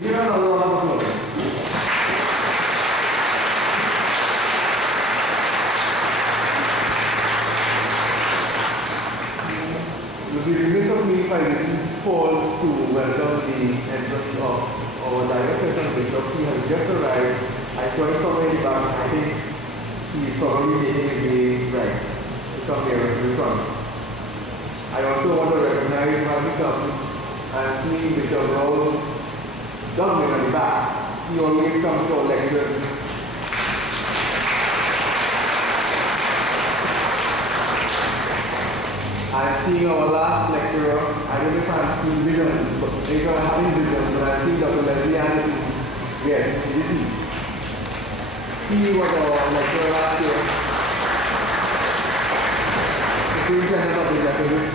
Give her another round of applause. It would be remiss of me if I didn't pause to welcome the entrance of our diocesan bishop. He has just arrived. I saw him somewhere in the back. I think he's probably making his way right to come here to the front. I also want to recognize when he comes and see Bishop Raul Dublin at the back. He always comes to our lectures. I'm seeing our last lecturer. I don't know if I'm seeing visions, but maybe I'm having visions, but I'm seeing Dr. Leslie Anderson. Yes, it is he. He was our lecturer last year. Superintendent of the Methodist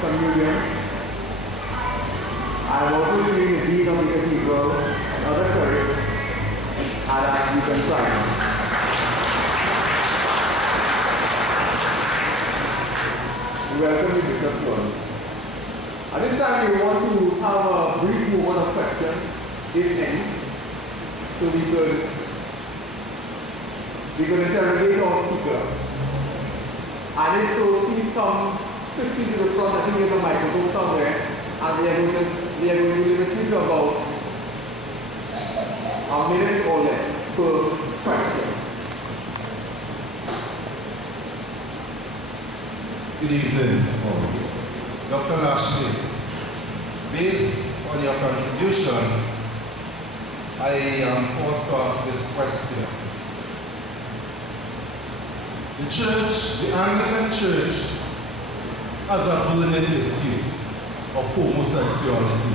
Communion. I'm also seeing the Dean of the Cathedral and other clerics and Anglican friars. We welcome you, Bishop Paul. At this time, we want to have a brief moment of questions, if any, so we could interrogate our speaker. And if so, please come swiftly to the front. I think there's a microphone somewhere, and we are going to limit you to about a minute or less per question. Good evening, Dr. Lashley. Based on your contribution, I am forced to ask this question. The church, the Anglican Church, has a burning issue of homosexuality.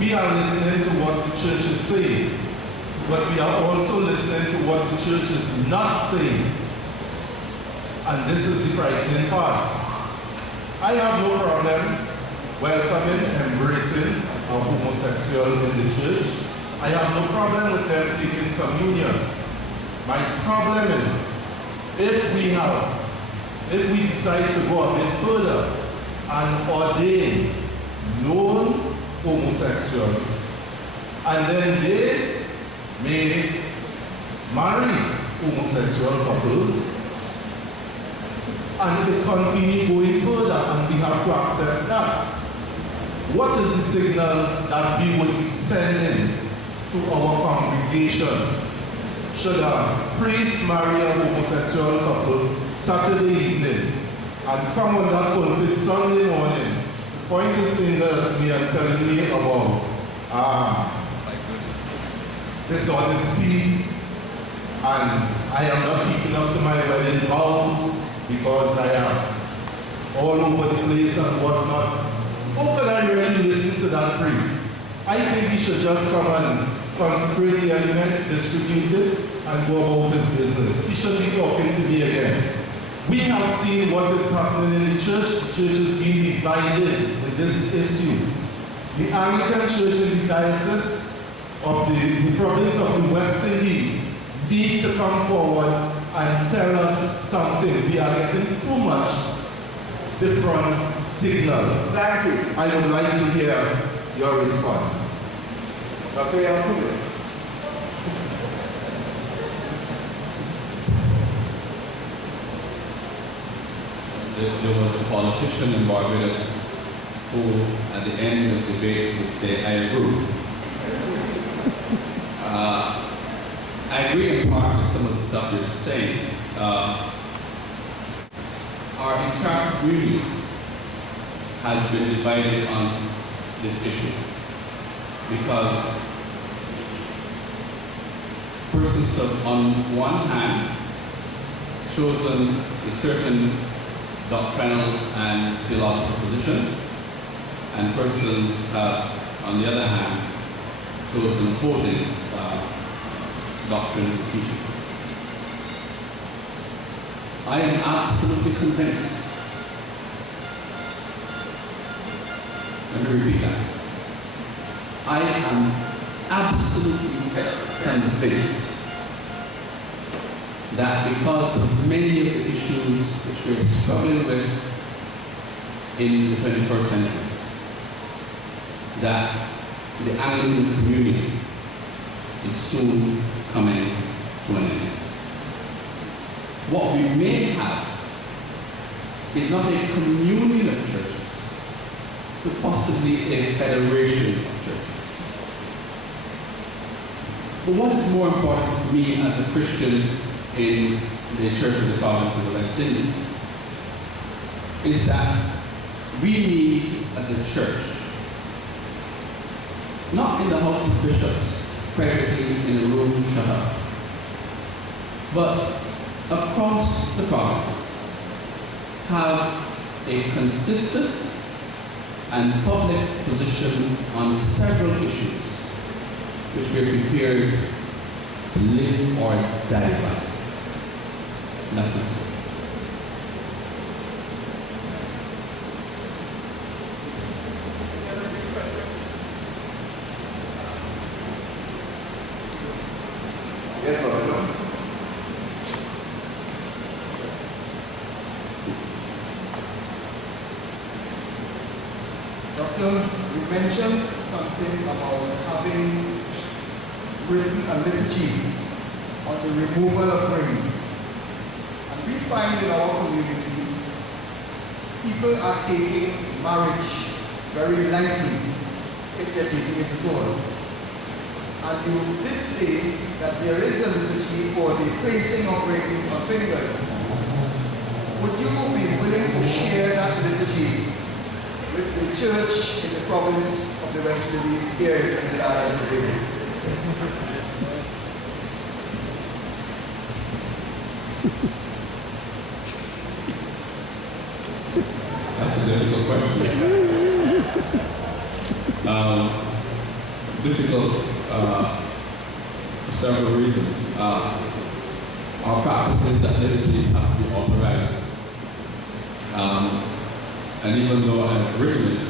We are listening to what the church is saying, but we are also listening to what the church is not saying. And this is the frightening part. I have no problem welcoming, embracing a homosexual in the church. I have no problem with them taking communion. My problem is, if we decide to go a bit further and ordain known homosexuals, and then they may marry homosexual couples, and they continue going further, and we have to accept that. What is the signal that we would be sending to our congregation? Should a priest marry a homosexual couple Saturday evening and come on that pulpit Sunday morning, point his finger at me and telling me about dishonesty, and I am not keeping up to my wedding vows because I am all over the place and whatnot? How can I really listen to that priest? I think he should just come and consecrate the elements, distribute it, and go about his business. He shouldn't be talking to me again. We have seen what is happening in the church. The church is being divided with this issue. The Anglican Church in the diocese of the province of the West Indies need to come forward and tell us something. We are getting too much different signal. Thank you. I would like to hear your response. Dr. Goodridge. There was a politician in Barbados who, at the end of debates, would say, I agree. I agree in part with some of the stuff you're saying. Our entire community has been divided on this issue because persons have, on one hand, chosen a certain doctrinal and theological position, and persons have, on the other hand, chosen opposing doctrines and teachings. I am absolutely convinced, let me repeat that, I am absolutely convinced that because of many of the issues which we're struggling with in the 21st century, that the Anglican communion is soon coming to an end. What we may have is not a communion of churches, but possibly a federation of churches. But what is more important for me as a Christian in the Church of the Province of the West Indies is that we need, as a church, not in the House of Bishops, privately in a room shut up, but across the province, have a consistent and public position on several issues which we are prepared to live or die by. And that's not good. Yes, Brother. Doctor, you mentioned something about having written a liturgy on the removal of rings. And we find in our community, people are taking marriage very lightly if they're taking it at all. And you did say that there is a liturgy for the placing of rings on fingers. Would you be willing to share that liturgy with the church in the province of the West Indies here in Trinidad and Tobago? That's a difficult question. Difficult for several reasons. Our practice is that liturgies have to be authorized. And even though I've written it,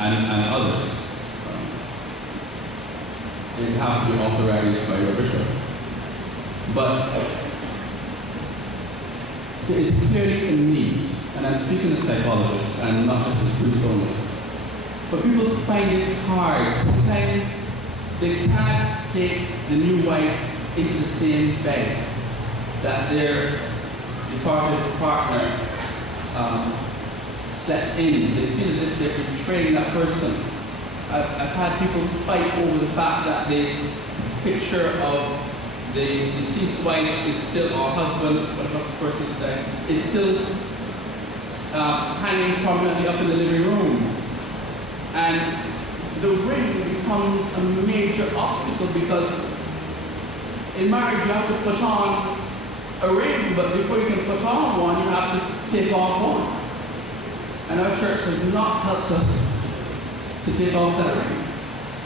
and others, it have to be authorized by your bishop. But there is clearly a need, and I'm speaking as psychologists and not just as priests only, but people find it hard. Sometimes they can't take the new wife into the same bed that their departed partner slept in. They feel as if they're betraying that person. I've had people fight over the fact that the picture of the deceased wife is still, or husband, whatever the person is there, is still hanging prominently up in the living room. And the ring becomes a major obstacle because in marriage you have to put on a ring, but before you can put on one, you have to take off one. And our church has not helped us to take off that ring.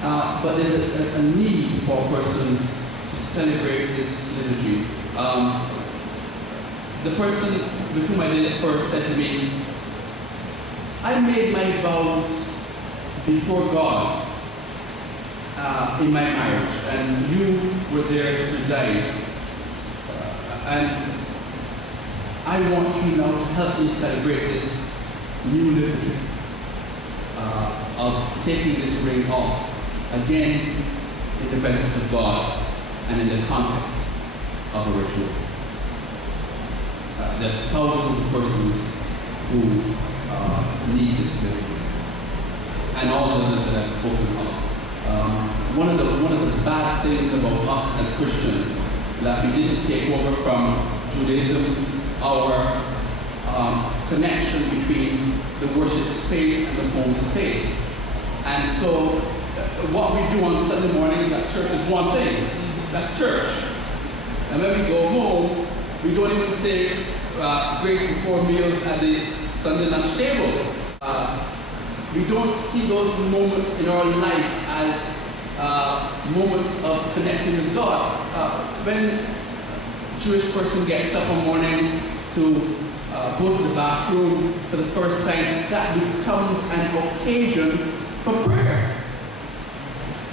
But there's a need for persons to celebrate this liturgy. The person with whom I did it first said to me, I made my vows before God in my marriage, and you were there to preside. And I want you now to help me celebrate this new liturgy of taking this ring off, again in the presence of God and in the context of a ritual. There are thousands of persons who need this liturgy, and all the others that I've spoken of. One of the bad things about us as Christians that we didn't take over from Judaism, our connection between the worship space and the home space. And so what we do on Sunday mornings at church is one thing. That's church. And when we go home, we don't even say grace before meals at the Sunday lunch table. We don't see those moments in our life as moments of connecting with God. When a Jewish person gets up one morning to go to the bathroom for the first time, that becomes an occasion for prayer.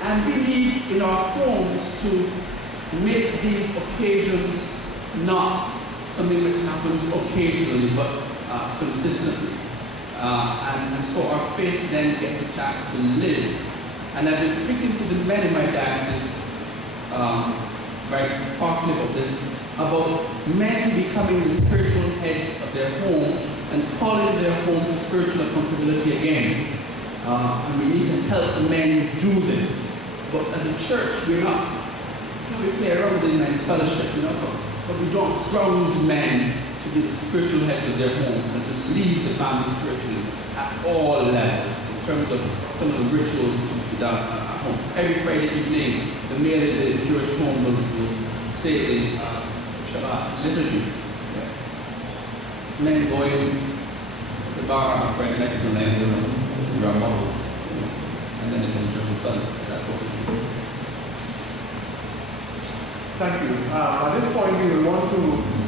And we need in our homes to make these occasions not something which happens occasionally, but consistently. And so our faith then gets a chance to live. And I've been speaking to the men in my diocese, right, talking about this, about men becoming the spiritual heads of their home and calling their home spiritual accountability again. And we need to help the men do this. But as a church, we're not, we play around with the men's fellowship, but we don't ground men to be the spiritual heads of their homes and to lead the family spiritually at all levels in terms of some of the rituals that must be done at home. Every Friday evening, the male in the Jewish home will say the Shabbat liturgy. Men go in the bar on Friday next to them, and grab bottles, and then they go to church on Sunday. That's what we do. Thank you. At this point, we will want to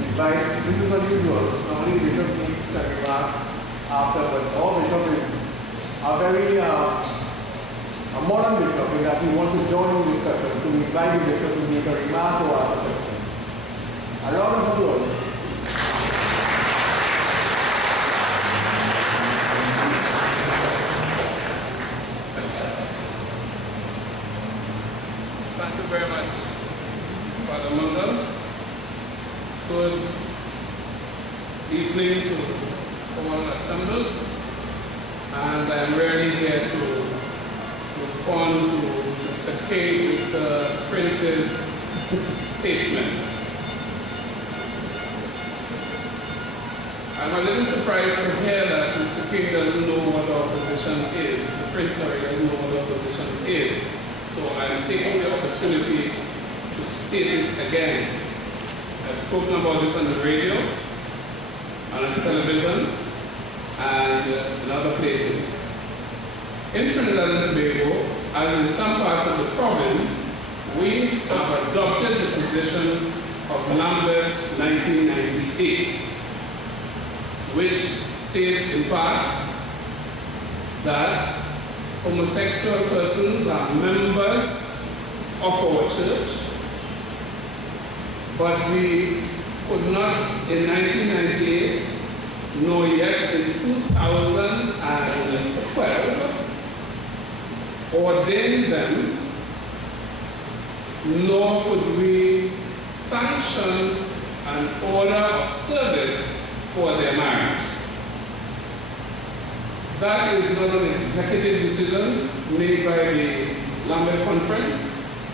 invite, this is unusual, normally the bishop meets seminar after, but our bishop is a very a modern bishop in that he wants to join in discussion. So we invite the bishop to make a remark or ask a question. A round of applause. Thank you very much, Father Mundal. Good evening to all assembled. And I'm really here to respond to Mr. Prince's statement. I'm a little surprised to hear that Mr. King doesn't know what our position is. Mr. Prince, doesn't know what our position is. So I'm taking the opportunity to state it again. I've spoken about this on the radio, on the television, and in other places. In Trinidad and Tobago, as in some parts of the province, we have adopted the position of Lambeth 1998, which states in part that homosexual persons are members of our church, but we could not in 1998, nor yet in 2012, ordain them, nor could we sanction an order of service for their marriage. That is not an executive decision made by the Lambeth Conference,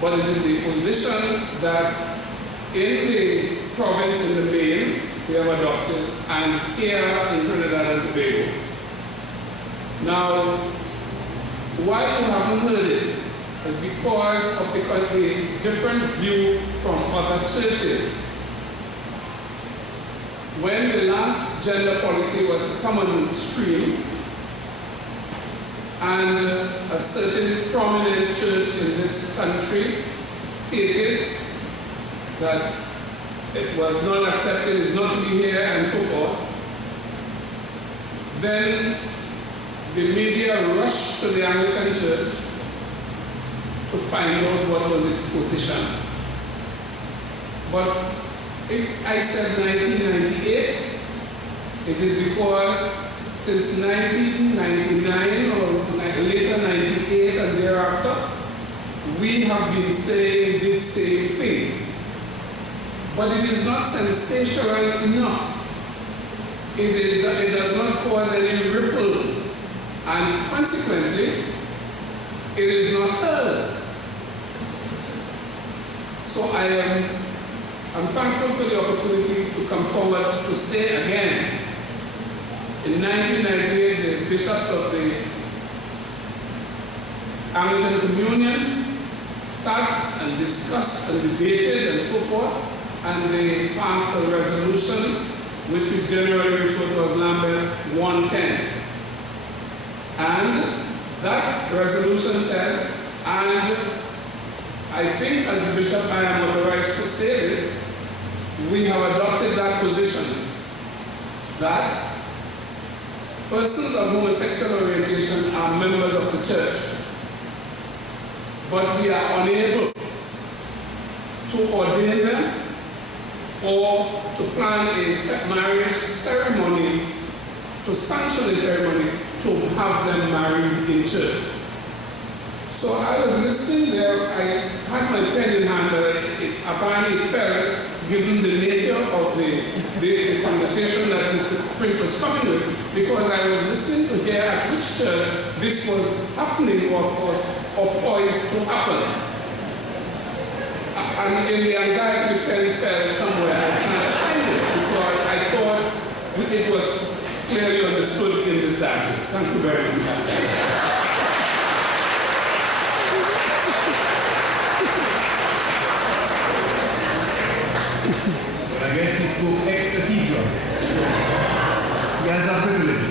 but it is the position that in the province in the main we have adopted, and here in Trinidad and Tobago. Now, why you haven't heard it is because of the different view from other churches. When the last gender policy was to come on stream, and a certain prominent church in this country stated that it was not accepted, is not to be here, and so forth, then the media rushed to the Anglican Church to find out what was its position. But if I said 1998, it is because since 1999 or later 98 and thereafter, we have been saying this same thing. But it is not sensational enough. It does not cause any ripples, and consequently, it is not heard. So I'm thankful for the opportunity to come forward to say again, in 1998, the bishops of the Anglican Communion sat and discussed and debated and so forth, and they passed a resolution which we generally refer to as Lambeth 110. And that resolution said, and I think as the bishop I am authorized to say this, we have adopted that position that persons of homosexual orientation are members of the church, but we are unable to ordain them or to plan a marriage ceremony to sanction a ceremony to have them married in church. So I was listening there, I had my pen in hand, but apparently it fell, given the nature of the conversation that Mr. Prince was coming with, because I was listening to hear at which church this was happening or poised to happen. And in the anxiety, the pen fell somewhere. I can't find it because I thought it was clearly understood in this diocese. Thank you very much. I guess he spoke ex cathedra. He has a privilege.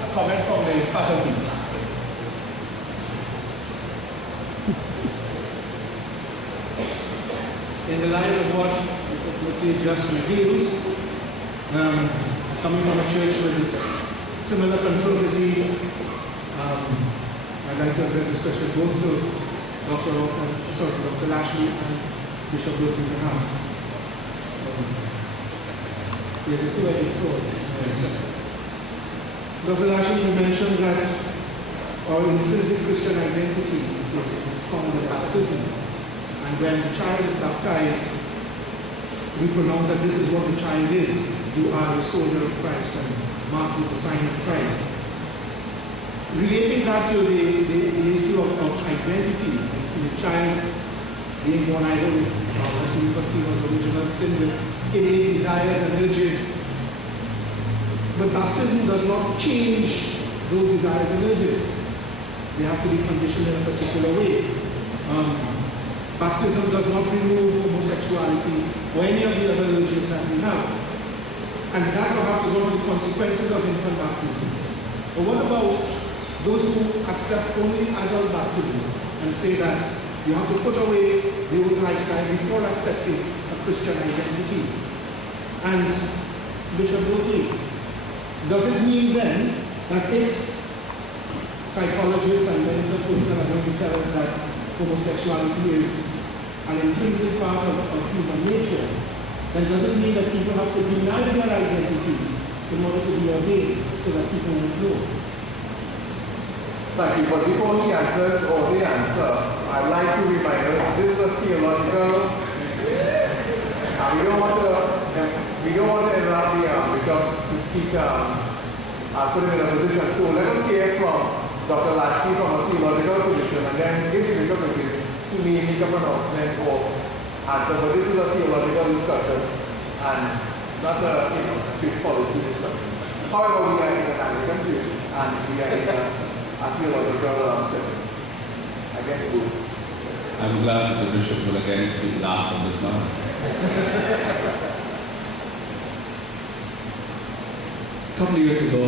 A comment from the faculty. In the light of what Mr. Goodridge just revealed, coming from a church with its similar controversy, I'd like to address this question both to Dr. Lashley and Bishop Codrington House. There's a two-edged sword. Dr. Lashley, you mentioned that our intrinsic Christian identity is found in baptism. And when the child is baptized, we pronounce that this is what the child is. You are a soldier of Christ and marked with the sign of Christ. Relating that to the issue of identity, the child being born either with what we conceive as original sin, with innate desires and urges. But baptism does not change those desires and urges. They have to be conditioned in a particular way. Baptism does not remove homosexuality or any of the other urges that we have. And that perhaps is one of the consequences of infant baptism. But what about those who accept only adult baptism and say that you have to put away the old lifestyle before accepting a Christian identity? And Bishop Goodridge, does it mean then that if psychologists and medical personnel are going to tell us that homosexuality is an intrinsic part of human nature, then does it mean that people have to deny their identity in order to be ordained so that people won't know? Thank you. But before he answers or they answer, I'd like to remind us this is a theological, and we don't want to interrupt the bishop to speak and put him in a position. So let us hear from Dr. Lashley from a theological position, and then give the bishop a chance to make a pronouncement or answer. But this is a theological discussion and not a strict policy discussion. However, we are in an Anglican church and we are in a theological setting. I guess good. I'm glad that the bishop will again speak last on this matter. A couple of years ago,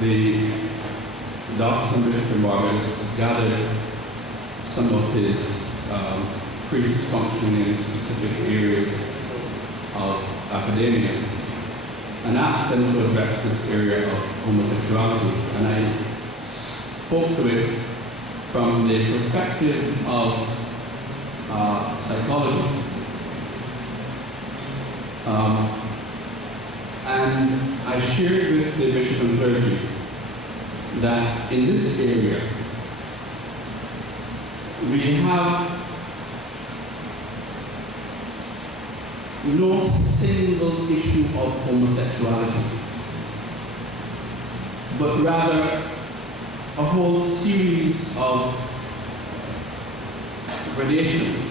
the Dawson Bishop in Barbados gathered some of his priests functioning in specific areas of academia and asked them to address this area of homosexuality. And I spoke to it from the perspective of psychology. And I shared with the bishop and clergy that in this area, we have no single issue of homosexuality, but rather a whole series of gradations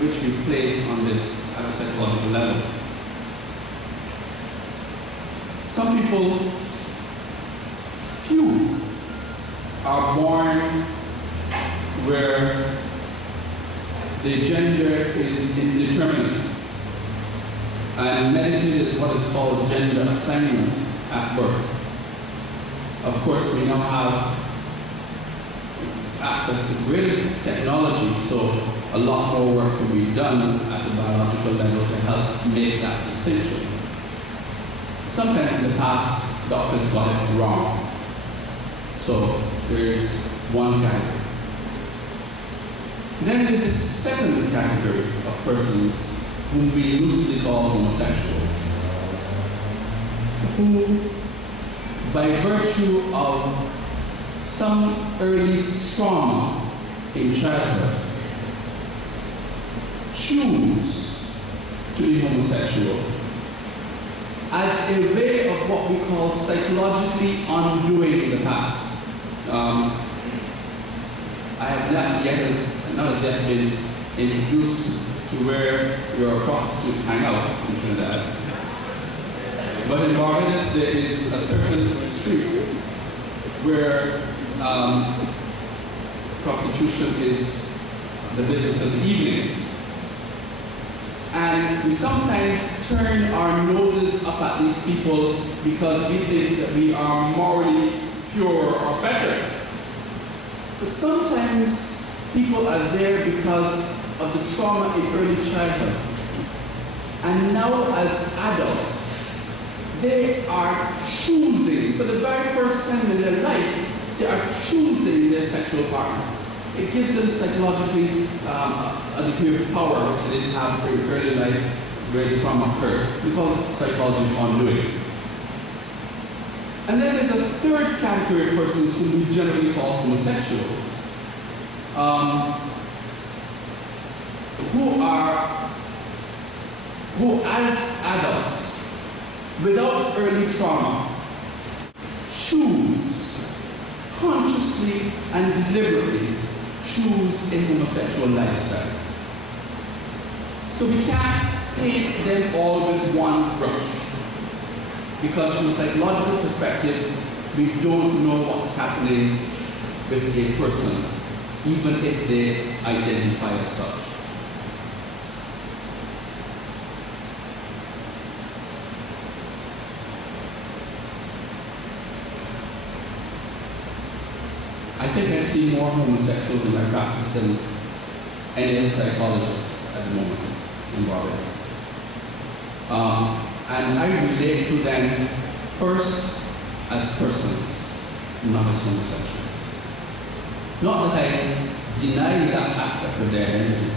which we place on this at a psychological level. Some people, few, are born where the gender is indeterminate, and medically is what is called gender assignment at birth. Of course, we now have access to great technology, so a lot more work can be done at the biological level to help make that distinction. Sometimes in the past, doctors got it wrong. So there's one category. Then there's a second category of persons whom we loosely call homosexuals. who, by virtue of some early trauma in childhood, choose to be homosexual as a way of what we call psychologically undoing the past. I have not as yet been introduced to where your prostitutes hang out in Trinidad. But in Barbados, there is a certain street where prostitution is the business of the evening. And we sometimes turn our noses up at these people because we think that we are morally pure or better. But sometimes people are there because of the trauma in early childhood. And now as adults, they are choosing, for the very first time in their life, they are choosing their sexual partners. It gives them psychologically a degree of power which they didn't have in early life where the trauma occurred. We call this psychology of undoing. And then there's a third category of persons who we generally call homosexuals, who as adults, without early trauma, choose, consciously and deliberately, choose a homosexual lifestyle. So we can't paint them all with one brush, because from a psychological perspective, we don't know what's happening with a person, even if they identify as such. I think I see more homosexuals in my practice than any other psychologist at the moment in Barbados. And I relate to them first as persons, not as homosexuals. Not that I deny that aspect of their identity,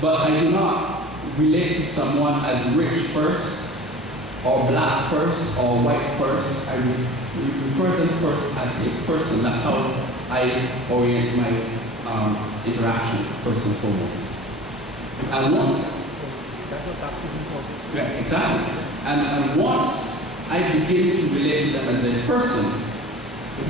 but I do not relate to someone as rich first, or black first, or white first. I refer them first as a person. That's how I orient my interaction, first and foremost. And once, that's what baptism causes. yeah, exactly. And once I begin to relate to them as a person,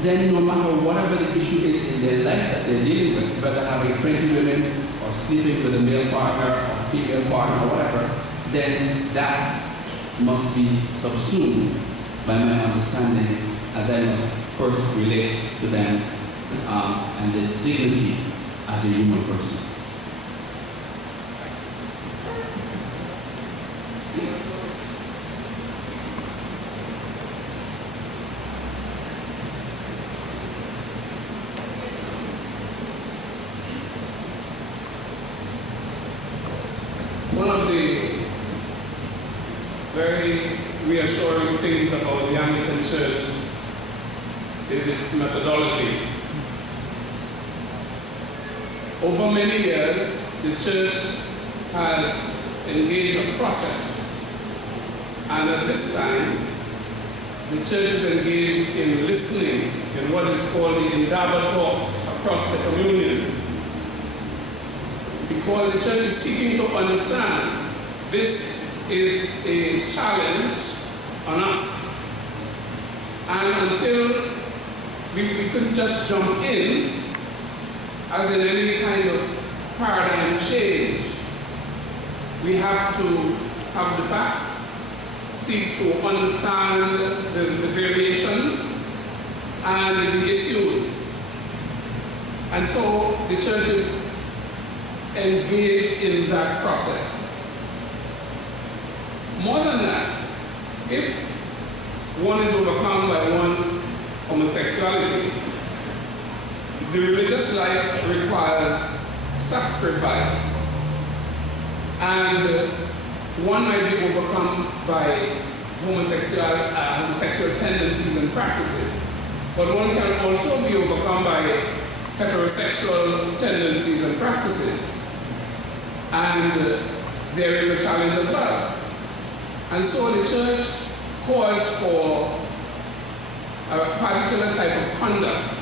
then no matter whatever the issue is in their life that they're dealing with, whether having 20 women or sleeping with a male partner or female partner or whatever, then that must be subsumed by my understanding, as I must first relate to them and their dignity as a human person. One of the very reassuring things about the Anglican Church is its methodology. Over many years, the Church has engaged a process, and at this time, the Church is engaged in listening in what is called the Endeavor talks across the communion, because the Church is seeking to understand this is a challenge on us. And until we couldn't just jump in, as in any kind of paradigm change, we have to have the facts, seek to understand the variations and the issues. And so the Church is engaged in that process. More than that, if one is overcome by one's homosexuality, the religious life requires sacrifice, and one might be overcome by homosexual tendencies and practices, but one can also be overcome by heterosexual tendencies and practices, and there is a challenge as well. And so the Church calls for a particular type of conduct,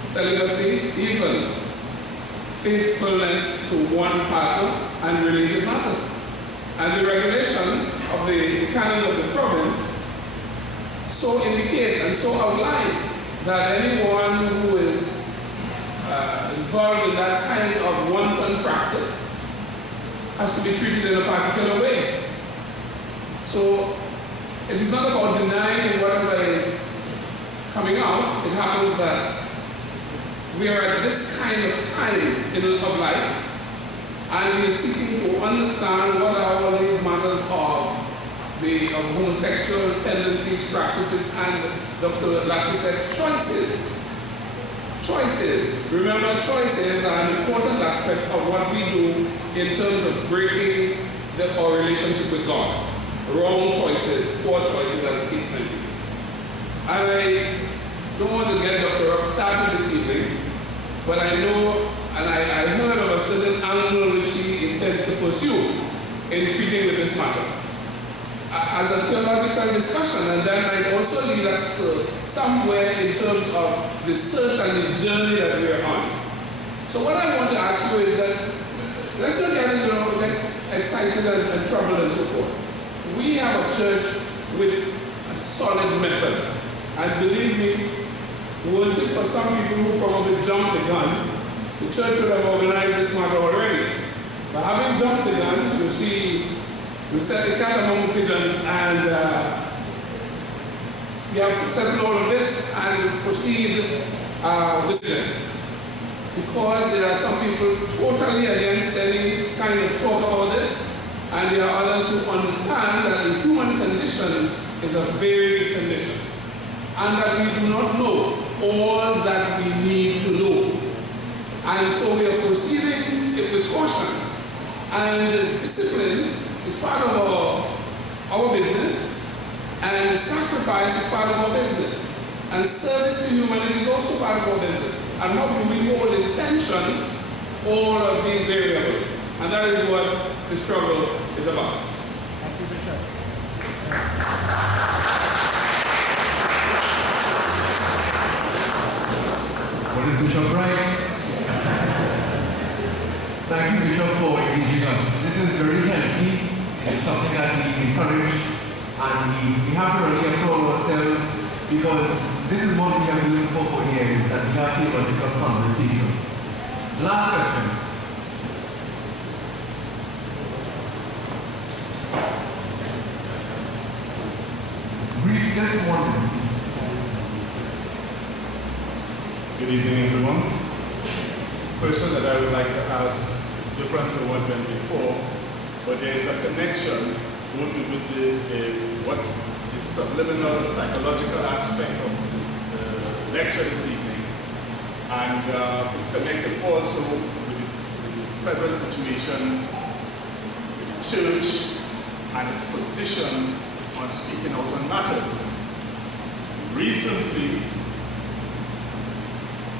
celibacy, even faithfulness to one partner and related matters. And the regulations of the canons of the province so indicate and so outline that anyone who is involved in that kind of wanton practice has to be treated in a particular way. So it is not about denying whatever is coming out. It happens that we are at this kind of time of life, and we are seeking to understand what are all these matters of the homosexual tendencies, practices, and Dr. Lashley said choices. Choices. Remember, choices are an important aspect of what we do in terms of breaking our relationship with God. Wrong choices, poor choices, as the case may be. And I don't want to get Dr. Rock started this evening, but I know, and I heard of a certain angle which he intends to pursue in treating with this matter as a theological discussion, and that might also lead us to somewhere in terms of the search and the journey that we are on. So what I want to ask you is that let's not get excited and troubled and so forth. We have a church with a solid method, and believe me, weren't it for some people who probably jumped the gun, the church would have organized this matter already. But having jumped the gun, you see, you set the cat among the pigeons, and we have to settle all of this and proceed with this. Because there are some people totally against any kind of talk about this, and there are others who understand that the human condition is a varied condition, and that we do not know all that we need to know. And so we are proceeding with caution. And discipline is part of our business, and sacrifice is part of our business. And service to humanity is also part of our business. And how do we hold in tension all of these variables? And that is what the struggle is about. Thank you, Bishop. What is Bishop right? Thank you, Bishop, for engaging us. This is very healthy. It's something that we encourage, and we have to really applaud ourselves, because this is what we have been looking for years, that we have theological conversation. Last question. Brief this one. Good evening, everyone. The question that I would like to ask is different to what went before, but there is a connection both with what the subliminal psychological aspect of the lecture this evening, and it's connected also with the present situation with the church and its position on speaking out on matters. Recently,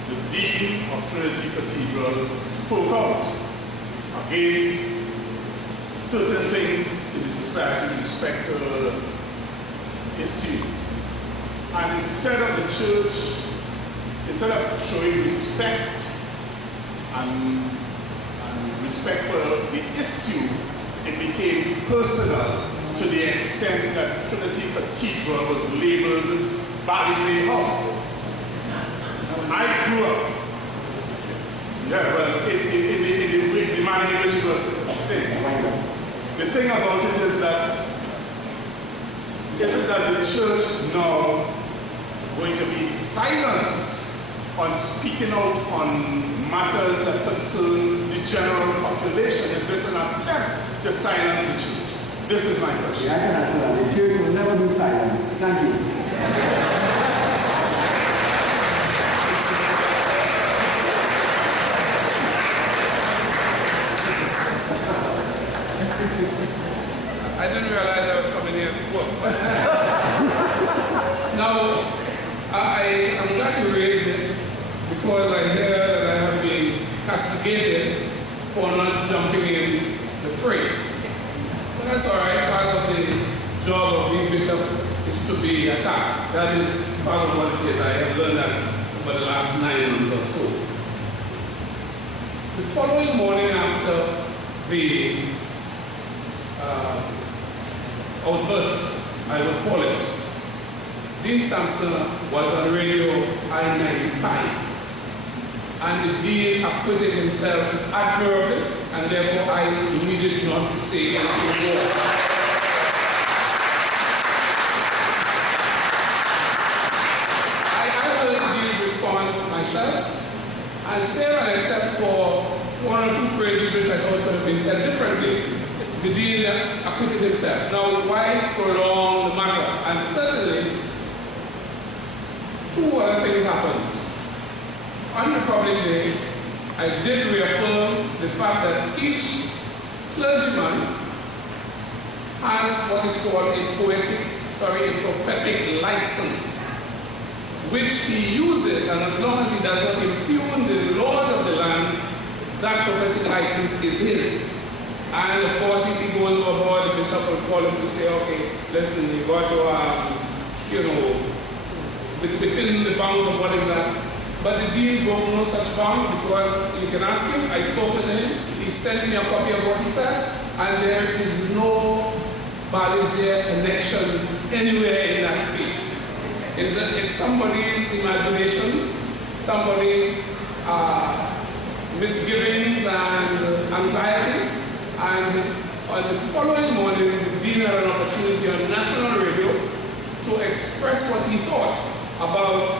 the Dean of Trinity Cathedral spoke out against certain things in the society with respect to issues. And instead of the church, instead of showing respect and respect for the issue, it became personal to the extent that Trinity Cathedral was labeled Balizé House. I grew up, in the manner in which it was the thing about it is that, isn't that the church now going to be silenced on speaking out on matters that concern the general population? Is this an attempt to silence the church? This is my question. Yeah, I can answer that. The church will never be silenced. Thank you. I didn't realize I was coming here to work. Now, I am glad you raised it, because I hear that I have been castigated for not jumping in the fray. But that's all right, part of the job to be attacked. That is part of what it is. I have learned that over the last 9 months or so. The following morning after the outburst, I would call it, Dean Sampson was on radio I-95, and the Dean acquitted himself admirably, and therefore I needed not to say anything more. I heard the Dean's response myself, and Sarah, except for 1 or 2 phrases which I thought could have been said differently, the Dean acquitted himself. Now, why prolong the matter? And certainly, 2 other things happened. On Republic Day, I did reaffirm the fact that each clergyman has what is called a prophetic license, which he uses, and as long as he does not impugn the laws of the land, that prophetic license is his. And of course, if he goes overboard, the bishop will call him to say, okay, listen, you got to, within the bounds of what is that. But the Dean broke no such bounds, because you can ask him, I spoke with him, he sent me a copy of what he said, and there is no Balizier connection anywhere in that speech. It's somebody's imagination, somebody's misgivings and anxiety. And on the following morning, the Dean had an opportunity on national radio to express what he thought about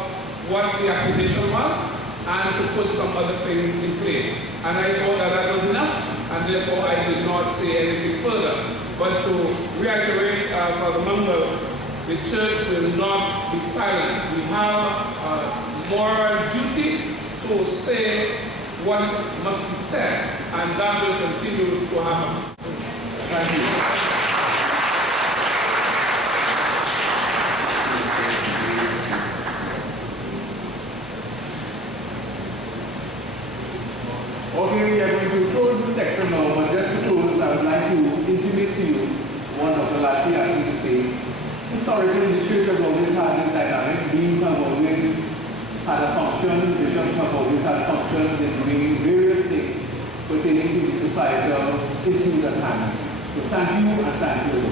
what the accusation was and to put some other things in place. And I thought that that was enough, and therefore I did not say anything further. But to reiterate Father Mungal, the church will not be silent. We have a moral duty to say what must be said, and that will continue to happen. Thank you. Okay, we are going to close this section now, but just to close, I would like to intimate to you what Dr. Lashley asked me to say. Historically, the church has always had this dynamic. Deans have always had a function, bishops have always had functions in doing various things pertaining to the societal issues at hand. So thank you, and thank you.